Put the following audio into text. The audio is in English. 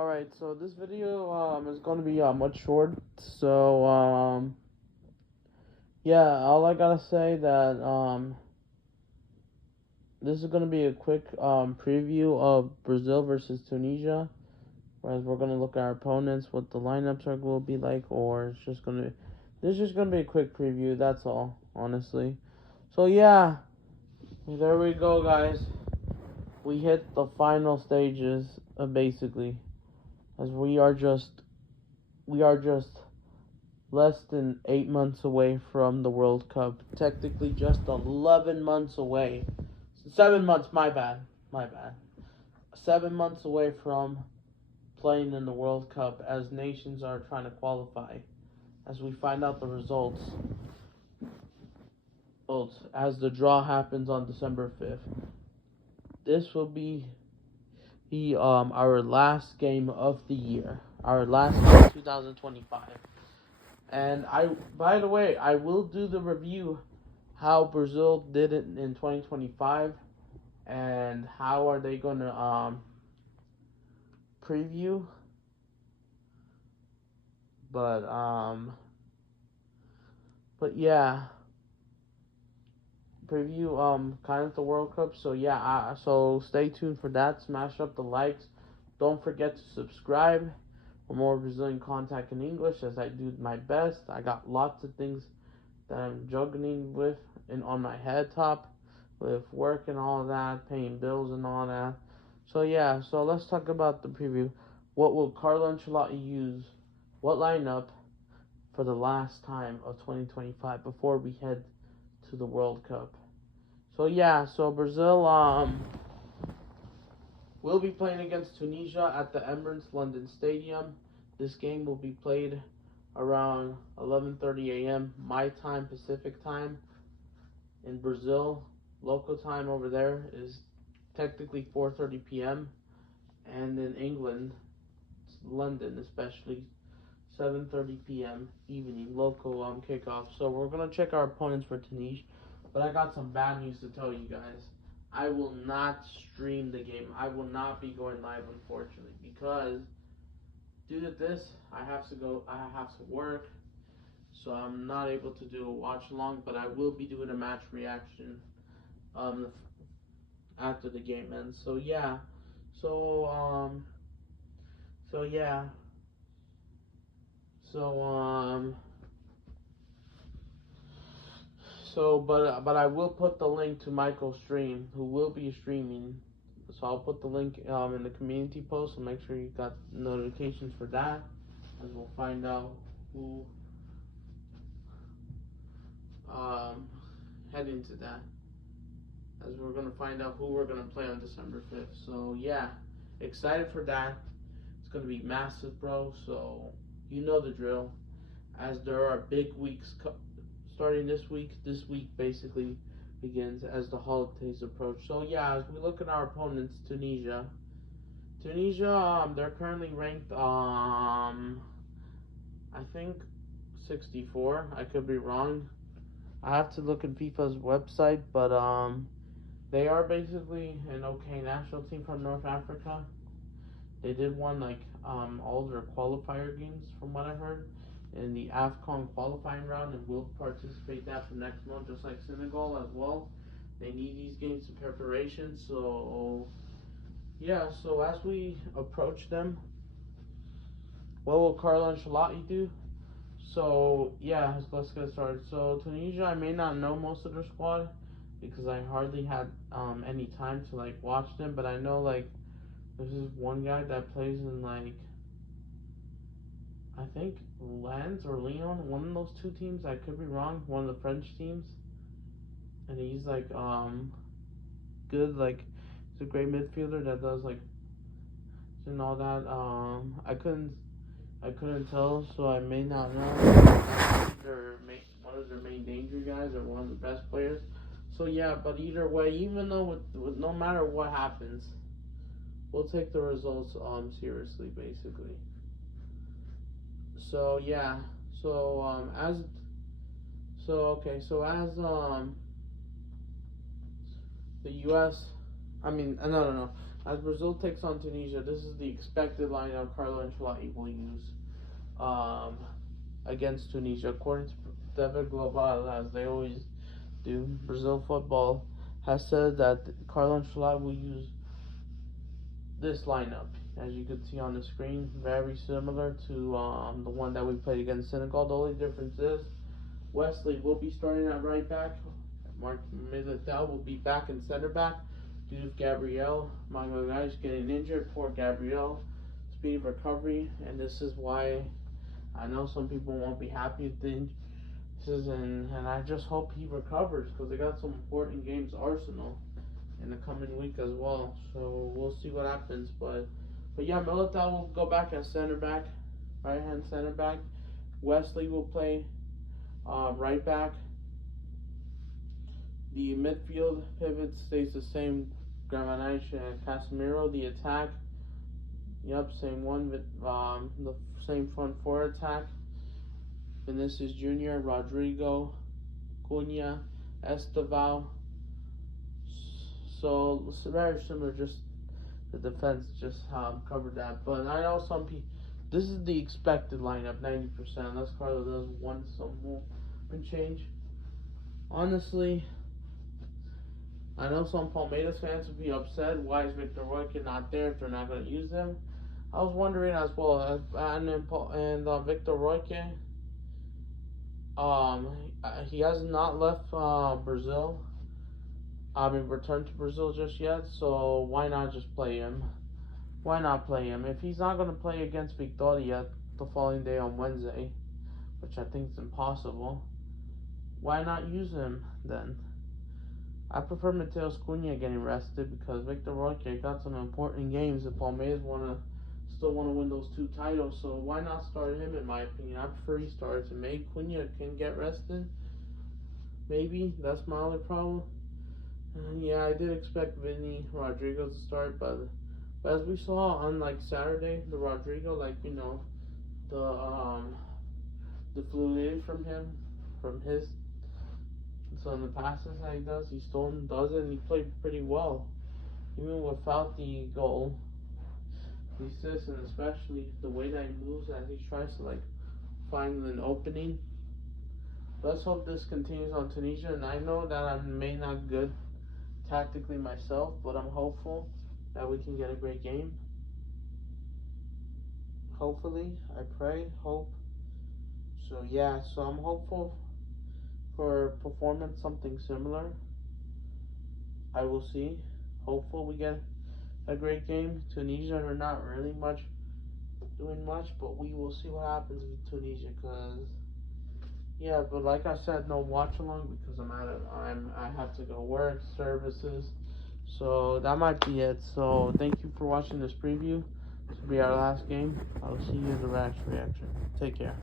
Alright, so this video is going to be much short. So yeah, all I gotta say that this is going to be a quick preview of Brazil versus Tunisia. Whereas we're going to look at our opponents, what the lineups are will be like, or it's just going to this is just going to be a quick preview. That's all, honestly. So yeah, there we go, guys. We hit the final stages, basically, as we are just less than 8 months away from the World Cup. Technically, just 11 months away. 7 months. My bad. 7 months away from playing in the World Cup, as nations are trying to qualify. As we find out the results, as the draw happens on December 5th. This will be our last game of the year, our last game of 2025. And by the way, I will do the review how Brazil did it in 2025 and how are they going to preview. But yeah, preview kind of the World Cup. So yeah, so stay tuned for that. Smash up the likes. Don't forget to subscribe for more Brazilian content in English, as I do my best. I got lots of things that I'm juggling with on my head top, with work and all that, paying bills and all that. So yeah, so let's talk about the preview. What will Carlo Ancelotti use? What lineup for the last time of 2025 before we head to the World Cup? So yeah, so Brazil will be playing against Tunisia at the Emirates London Stadium. This game will be played around 11:30 a.m. my time, Pacific time. In Brazil, local time over there is technically 4:30 p.m. and in England, London especially, 7:30 p.m. evening local kickoff. So we're gonna check our opponents for Tunisia, but I got some bad news to tell you guys. I will not stream the game. I will not be going live, unfortunately, because due to this, I have to work, so I'm not able to do a watch along. But I will be doing a match reaction after the game ends. So yeah, so so yeah, so but I will put the link to Michael's stream, who will be streaming. So I'll put the link in the community post, so make sure you got notifications for that, as we'll find out who head into that, as we're gonna find out who we're gonna play on December 5th. So yeah, excited for that. It's gonna be massive, bro. So you know the drill. As there are big weeks starting this week. This week basically begins as the holidays approach. So yeah, as we look at our opponents, Tunisia, they're currently ranked I think 64. I could be wrong. I have to look at FIFA's website, but they are basically an okay national team from North Africa. They did won all their qualifier games, from what I heard, in the AFCON qualifying round, and will participate that for next month, just like Senegal as well. They need these games in preparation. So yeah, so as we approach them, what will Carlo Ancelotti do? So yeah, let's get started. So Tunisia, I may not know most of their squad because I hardly had any time to watch them, but I know there's this one guy that plays in I think Lens or Lyon, one of those two teams. I could be wrong. One of the French teams, and he's good. He's a great midfielder that does and all that. I couldn't tell, so I may not know. One of their main danger guys or one of the best players. So yeah, but either way, even though with no matter what happens, we'll take the results seriously, basically. So yeah, so as the U.S. No. As Brazil takes on Tunisia, this is the expected lineup Carlo Ancelotti will use against Tunisia. According to David Global, as they always do, Brazil football has said that Carlo Ancelotti will use this lineup. As you can see on the screen, very similar to the one that we played against Senegal. The only difference is Wesley will be starting at right back. Mark Militao will be back in center back due to Gabriel Magalhães getting injured. Poor Gabriel, speedy recovery, and this is why I know some people won't be happy with the injuries, and I just hope he recovers because they got some important games, Arsenal, in the coming week as well. So we'll see what happens, but yeah, Militao will go back as center back, right hand center back. Wesley will play right back. The midfield pivot stays the same. Gramanaich and Casemiro. The attack, yep, same one with the same front four attack. Vinicius Jr., Rodrigo, Cunha, Esteval. So very similar. Just the defense just covered that. But I know some people. This is the expected lineup, 90%. Unless Carlo does want some more and change. Honestly, I know some Palmeiras fans would be upset. Why is Victor Roque not there if they're not going to use him? I was wondering as well. And Victor Roque, he has not left Brazil. Returned to Brazil just yet. So why not just play him? Why not play him? If he's not going to play against Victoria the following day on Wednesday, which I think is impossible, why not use him then? I prefer Mateus Cunha getting rested because Victor Roque got some important games. The Palmeiras still want to win those 2 titles, so why not start him? In my opinion, I prefer he starts, and maybe Cunha can get rested. Maybe that's my only problem. Yeah, I did expect Vinny Rodrigo to start, but as we saw on Saturday, the Rodrigo, the fluidity from his. So in the passes that he does, he still does it, and he played pretty well. Even without the goal, the assist, and especially the way that he moves as he tries to find an opening. Let's hope this continues on Tunisia, and I know that I may not good tactically myself, but I'm hopeful that we can get a great game. Hopefully, I pray, hope. So yeah, so I'm hopeful for performance something similar. I will see. Hopeful we get a great game. Tunisia are not really doing much, but we will see what happens with Tunisia. But like I said, no watch along because I have to go work, services. So that might be it. So thank you for watching this preview. This will be our last game. I will see you in the next reaction. Take care.